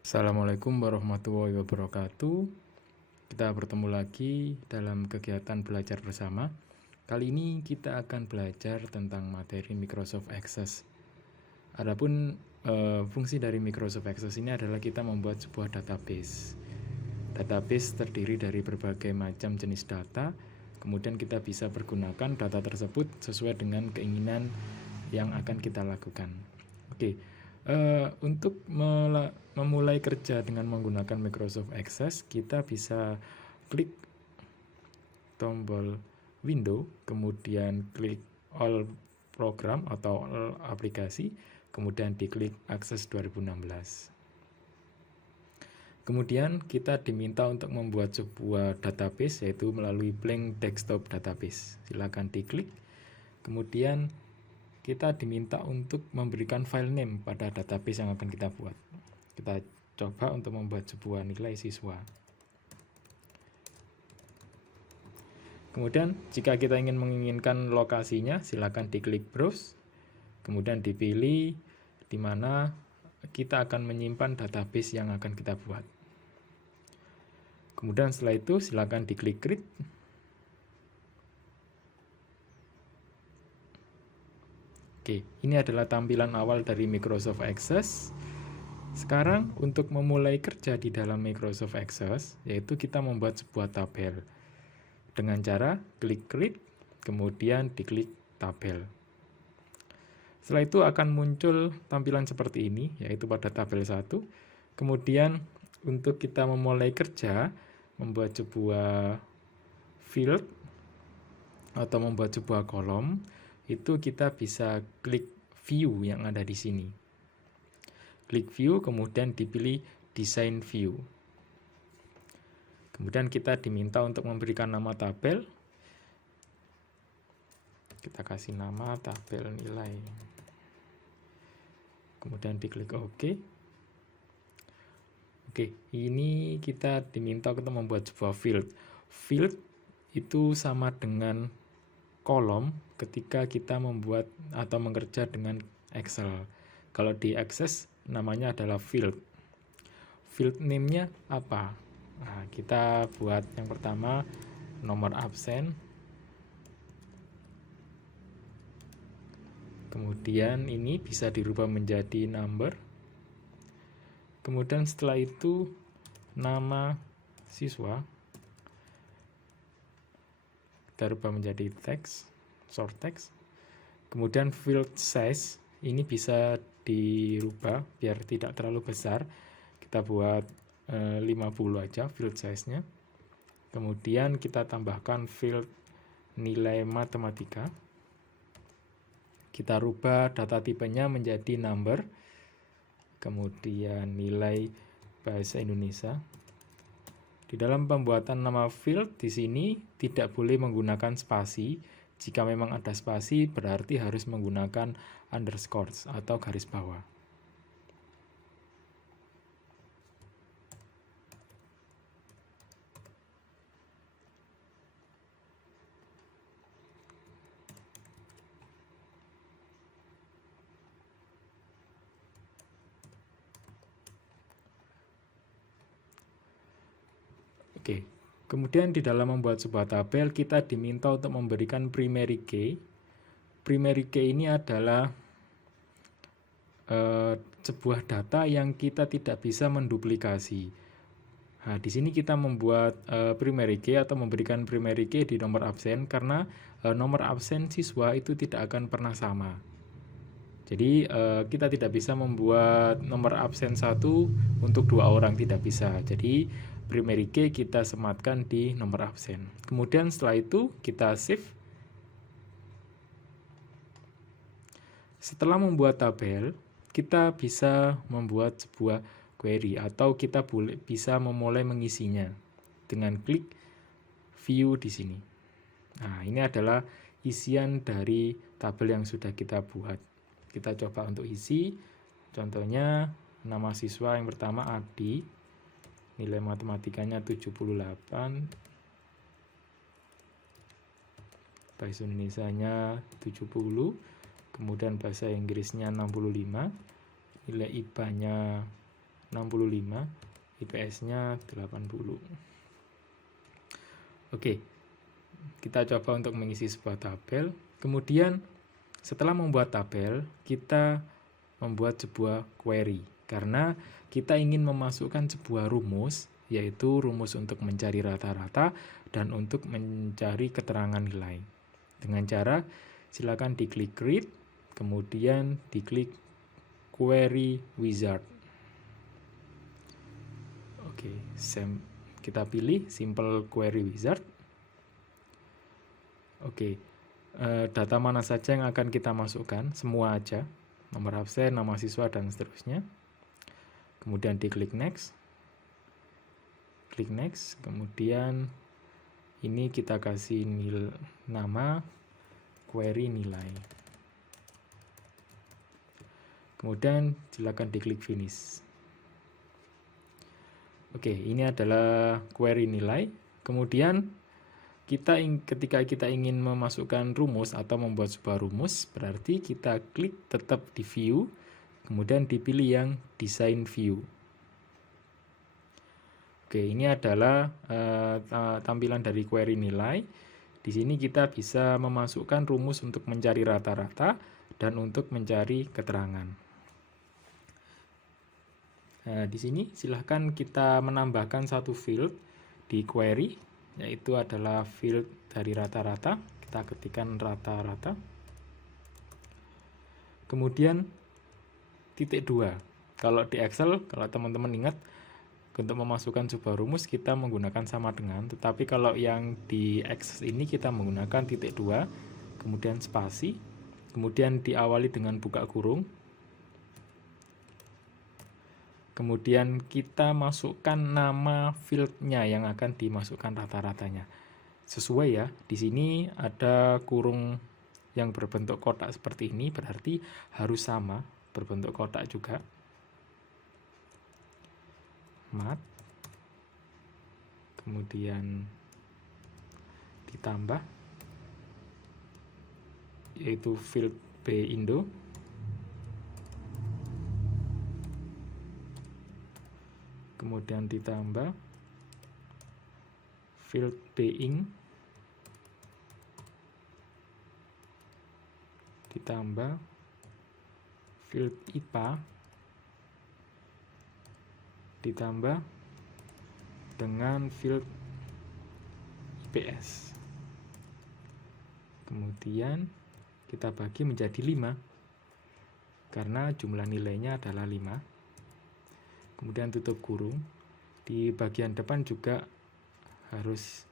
Assalamualaikum warahmatullahi wabarakatuh. Kita bertemu lagi dalam kegiatan belajar bersama. Kali ini kita akan belajar tentang materi Microsoft Access. Adapun fungsi dari Microsoft Access ini adalah kita membuat sebuah database. Database terdiri dari berbagai macam jenis data. Kemudian kita bisa pergunakan data tersebut sesuai dengan keinginan yang akan kita lakukan. Oke. Untuk memulai kerja dengan menggunakan Microsoft Access, kita bisa klik tombol window, kemudian klik all program atau all aplikasi, kemudian diklik Access 2016. Kemudian kita diminta untuk membuat sebuah database, yaitu melalui blank desktop database. Silakan diklik. Kemudian kita diminta untuk memberikan file name pada database yang akan kita buat. Kita coba untuk membuat sebuah nilai siswa. Kemudian jika kita menginginkan lokasinya, silakan diklik browse. Kemudian dipilih di mana kita akan menyimpan database yang akan kita buat. Kemudian setelah itu silakan diklik create. Oke, ini adalah tampilan awal dari Microsoft Access. Sekarang untuk memulai kerja di dalam Microsoft Access, yaitu kita membuat sebuah tabel. Dengan cara klik create, kemudian diklik tabel. Setelah itu akan muncul tampilan seperti ini, yaitu pada tabel 1. Kemudian untuk kita memulai kerja, membuat sebuah field atau membuat sebuah kolom, itu kita bisa klik view yang ada di sini. Klik view, kemudian dipilih design view. Kemudian kita diminta untuk memberikan nama tabel. Kita kasih nama tabel nilai. Kemudian diklik OK. Oke, ini kita diminta untuk membuat sebuah field. Field itu sama dengan kolom ketika kita membuat atau bekerja dengan Excel. Kalau di Access namanya adalah field. Field name-nya apa? Nah, kita buat yang pertama nomor absen. Kemudian ini bisa dirubah menjadi number. Kemudian setelah itu nama siswa kita rubah menjadi teks, short text. Kemudian field size ini bisa dirubah biar tidak terlalu besar. Kita buat 50 aja field size-nya. Kemudian kita tambahkan field nilai matematika. Kita rubah data tipenya menjadi number. Kemudian nilai bahasa Indonesia. Di dalam pembuatan nama field di sini tidak boleh menggunakan spasi. Jika memang ada spasi berarti harus menggunakan underscore atau garis bawah. Oke, kemudian di dalam membuat sebuah tabel kita diminta untuk memberikan primary key. Primary key ini adalah sebuah data yang kita tidak bisa menduplikasi. Nah, di sini kita membuat primary key atau memberikan primary key di nomor absen karena nomor absen siswa itu tidak akan pernah sama. Jadi kita tidak bisa membuat nomor absen 1 untuk 2 orang, tidak bisa. Jadi primary key kita sematkan di nomor absen. Kemudian setelah itu kita save. Setelah membuat tabel, kita bisa membuat sebuah query atau kita bisa memulai mengisinya dengan klik view di sini. Nah, ini adalah isian dari tabel yang sudah kita buat. Kita coba untuk isi. Contohnya nama siswa yang pertama Adi. Nilai matematikanya 78. Bahasa Indonesianya 70. Kemudian bahasa Inggrisnya 65. Nilai IPA-nya 65, IPS-nya 80. Oke, kita coba untuk mengisi sebuah tabel. Kemudian setelah membuat tabel, kita membuat sebuah query karena kita ingin memasukkan sebuah rumus, yaitu rumus untuk mencari rata-rata dan untuk mencari keterangan nilai. Dengan cara silakan diklik read, kemudian diklik query wizard. Oke, kita pilih simple query wizard. Oke, data mana saja yang akan kita masukkan? Semua aja, nomor absen, nama siswa, dan seterusnya. Kemudian diklik next, klik next, kemudian ini kita kasih nama query nilai. Kemudian silakan diklik finish. Oke, ini adalah query nilai. Kemudian ketika kita ingin memasukkan rumus atau membuat sebuah rumus, berarti kita klik tetap di view, kemudian dipilih yang design view. Oke, ini adalah tampilan dari query nilai. Di sini kita bisa memasukkan rumus untuk mencari rata-rata dan untuk mencari keterangan. Nah, di sini silahkan kita menambahkan satu field di query, yaitu adalah field dari rata-rata. Kita ketikkan rata-rata. Kemudian titik 2. Kalau di Excel, kalau teman-teman ingat, untuk memasukkan sebuah rumus kita menggunakan sama dengan, tetapi kalau yang di Access ini kita menggunakan titik 2, kemudian spasi, kemudian diawali dengan buka kurung. Kemudian kita masukkan nama fieldnya yang akan dimasukkan rata-ratanya. Sesuai ya, di sini ada kurung yang berbentuk kotak seperti ini, berarti harus sama, berbentuk kotak juga. Mat. Kemudian ditambah, yaitu field B Indo. Kemudian ditambah field B-ing, ditambah field IPA, ditambah dengan field IPS. Kemudian kita bagi menjadi 5 karena jumlah nilainya adalah 5. Kemudian tutup kurung. Di bagian depan juga harus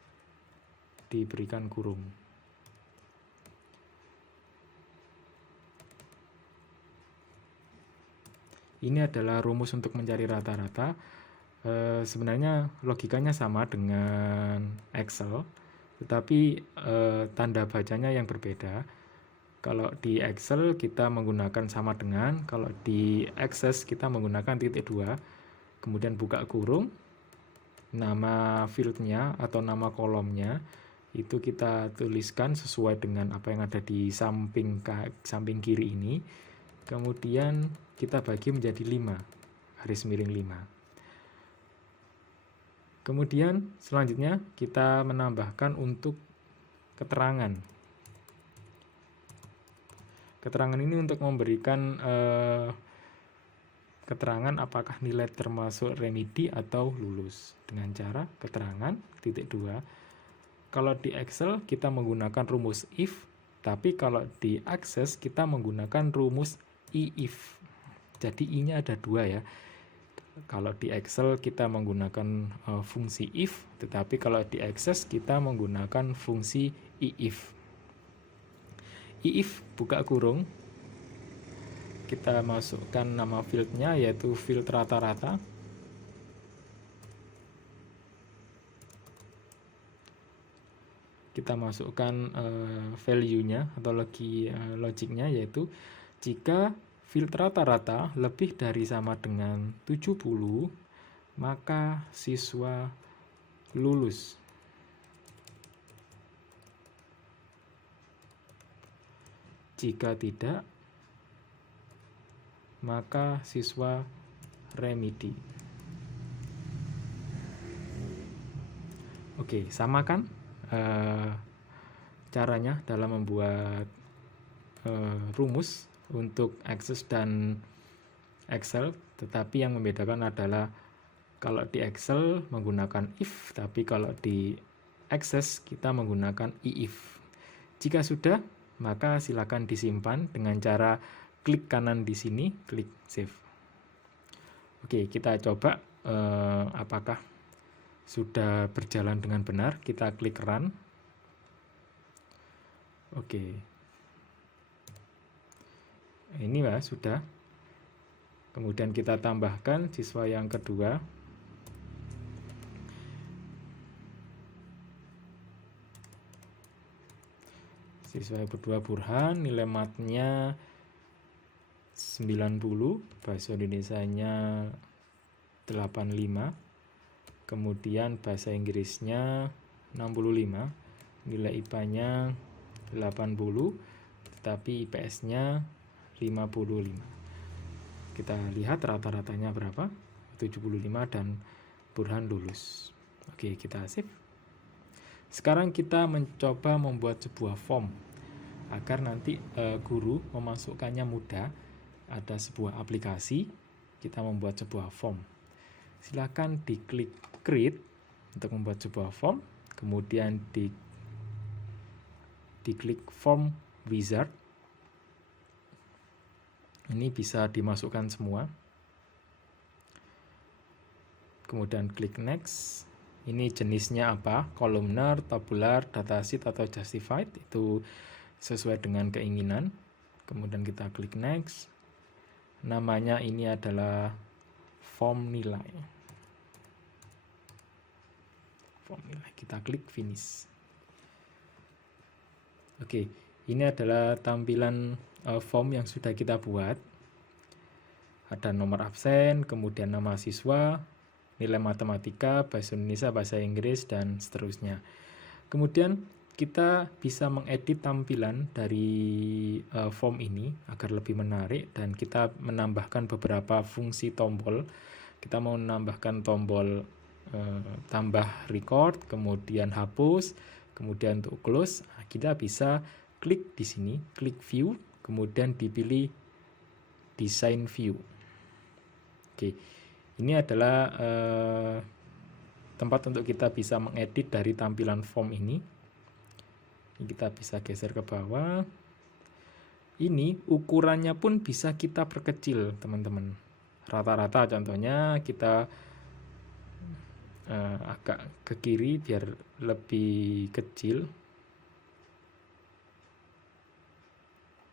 diberikan kurung. Ini adalah rumus untuk mencari rata-rata. Sebenarnya logikanya sama dengan Excel, tetapi tanda bacanya yang berbeda. Kalau di Excel kita menggunakan sama dengan, kalau di Access kita menggunakan titik 2. Kemudian buka kurung, nama fieldnya atau nama kolomnya itu kita tuliskan sesuai dengan apa yang ada di samping kiri ini. Kemudian kita bagi menjadi 5, garis miring 5. Kemudian selanjutnya kita menambahkan untuk keterangan. Keterangan ini untuk memberikan keterangan apakah nilai termasuk remedi atau lulus dengan cara keterangan titik 2. Kalau di Excel kita menggunakan rumus if, tapi kalau di Access kita menggunakan rumus if. Jadi i-nya ada 2 ya. Kalau di Excel kita menggunakan fungsi if, tetapi kalau di Access kita menggunakan fungsi if. If buka kurung, kita masukkan nama fieldnya yaitu field rata-rata. Kita masukkan value-nya atau logiknya yaitu jika field rata-rata lebih dari sama dengan 70, maka siswa lulus. Jika tidak, maka siswa remedy. Oke, sama kan caranya dalam membuat rumus untuk Access dan Excel, tetapi yang membedakan adalah kalau di Excel menggunakan if, tapi kalau di Access kita menggunakan if. Jika sudah, maka silakan disimpan dengan cara klik kanan di sini, klik save. Oke, kita coba apakah sudah berjalan dengan benar. Kita klik run. Oke, ini ya sudah. Kemudian kita tambahkan siswa yang kedua. Siswa yang kedua Burhan, nilai matnya 90, bahasa Indonesianya 85, kemudian bahasa Inggrisnya 65, nilai IPA-nya 80, tetapi IPS-nya 55. Kita lihat rata-ratanya berapa, 75, dan Burhan lulus. Oke, kita save. Sekarang kita mencoba membuat sebuah form agar nanti guru memasukkannya mudah. Ada sebuah aplikasi, kita membuat sebuah form. Silakan diklik create untuk membuat sebuah form, kemudian diklik form wizard. Ini bisa dimasukkan semua. Kemudian klik next. Ini jenisnya apa? Columnar, tabular, datasheet, atau justified. Itu sesuai dengan keinginan. Kemudian kita klik next. Namanya ini adalah form nilai. Form nilai. Kita klik finish. Oke, ini adalah tampilan form yang sudah kita buat. Ada nomor absen, kemudian nama siswa, nilai matematika, bahasa Indonesia, bahasa Inggris, dan seterusnya. Kemudian kita bisa mengedit tampilan dari form ini agar lebih menarik, dan kita menambahkan beberapa fungsi tombol. Kita mau menambahkan tombol tambah record, kemudian hapus, kemudian untuk close. Kita bisa klik di sini, klik view, kemudian dipilih design view. Oke. Ini adalah tempat untuk kita bisa mengedit dari tampilan form ini. Kita bisa geser ke bawah. Ini ukurannya pun bisa kita perkecil, teman-teman. Rata-rata contohnya kita agak ke kiri biar lebih kecil.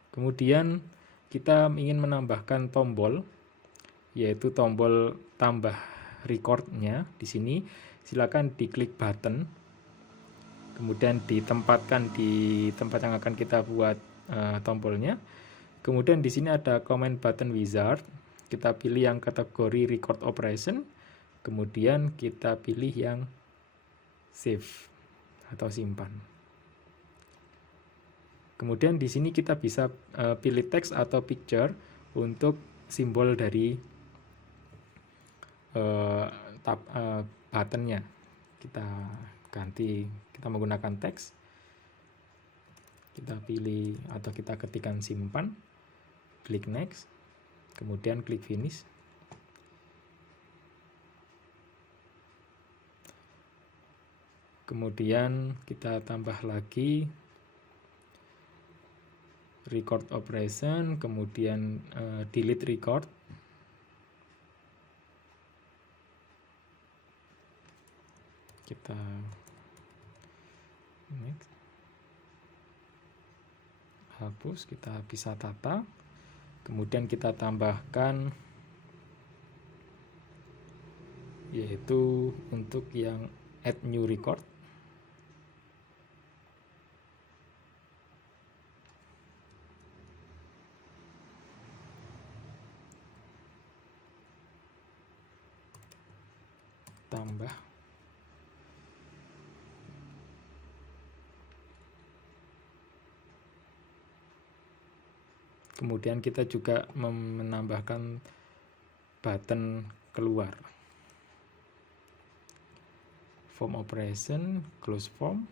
Kemudian kita ingin menambahkan tombol, yaitu tombol tambah recordnya. Di sini silakan diklik button, kemudian ditempatkan di tempat yang akan kita buat tombolnya. Kemudian di sini ada comment button wizard. Kita pilih yang kategori record operation, kemudian kita pilih yang save atau simpan. Kemudian di sini kita bisa pilih teks atau picture untuk simbol dari buttonnya. Kita ganti, kita menggunakan teks. Kita pilih atau kita ketikkan simpan, klik next, kemudian klik finish. Kemudian kita tambah lagi record operation, kemudian delete record. Kita next, hapus, kita bisa tata. Kemudian kita tambahkan, yaitu untuk yang add new record. Tambah. Kemudian kita juga menambahkan button keluar. Form operation, close form.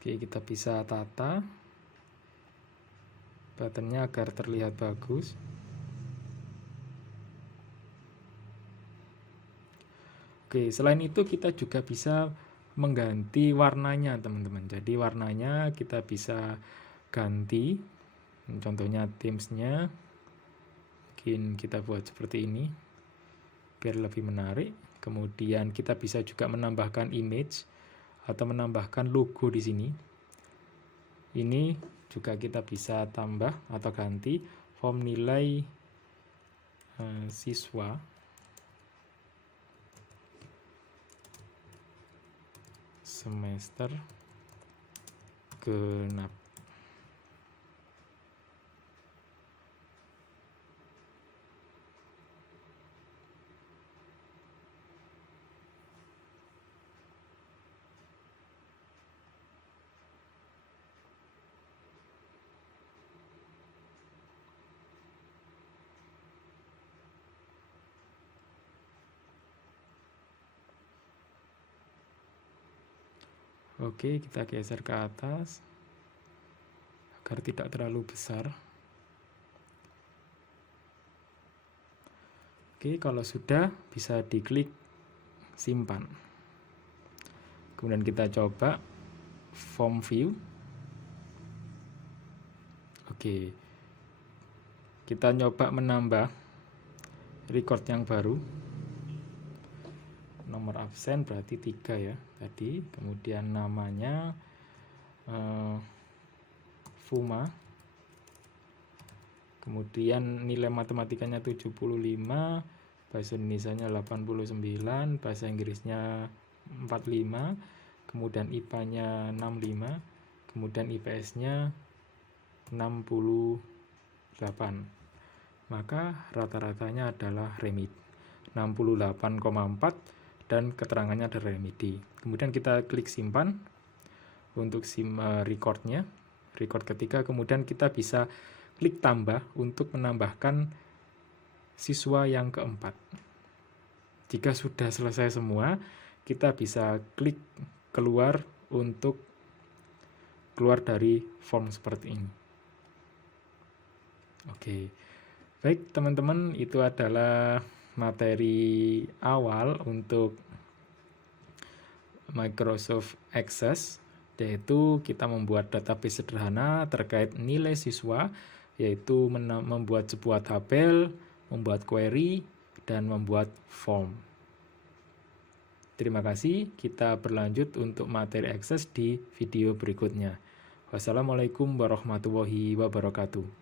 Oke, kita bisa tata buttonnya agar terlihat bagus. Oke, selain itu kita juga bisa mengganti warnanya, teman-teman. Jadi warnanya kita bisa ganti. Contohnya themesnya, mungkin kita buat seperti ini biar lebih menarik. Kemudian kita bisa juga menambahkan image atau menambahkan logo di sini. Ini juga kita bisa tambah atau ganti form nilai siswa semester genap. Oke, kita geser ke atas agar tidak terlalu besar. Oke, kalau sudah bisa diklik simpan. Kemudian kita coba form view. Oke, kita coba menambah record yang baru. Nomor absen berarti 3 ya tadi. Kemudian namanya Fuma. Kemudian nilai matematikanya 75, bahasa Indonesianya 89, bahasa Inggrisnya 45, kemudian IPA-nya 65, kemudian IPS-nya 68. Maka rata-ratanya adalah remit 68,4 dan keterangannya ada remedi. Kemudian kita klik simpan untuk recordnya, record ketiga. Kemudian kita bisa klik tambah untuk menambahkan siswa yang keempat. Jika sudah selesai semua, kita bisa klik keluar untuk keluar dari form seperti ini. Oke, baik teman-teman, itu adalah materi awal untuk Microsoft Access, yaitu kita membuat database sederhana terkait nilai siswa, yaitu membuat sebuah tabel, membuat query, dan membuat form. Terima kasih, kita berlanjut untuk materi Access di video berikutnya. Wassalamualaikum warahmatullahi wabarakatuh.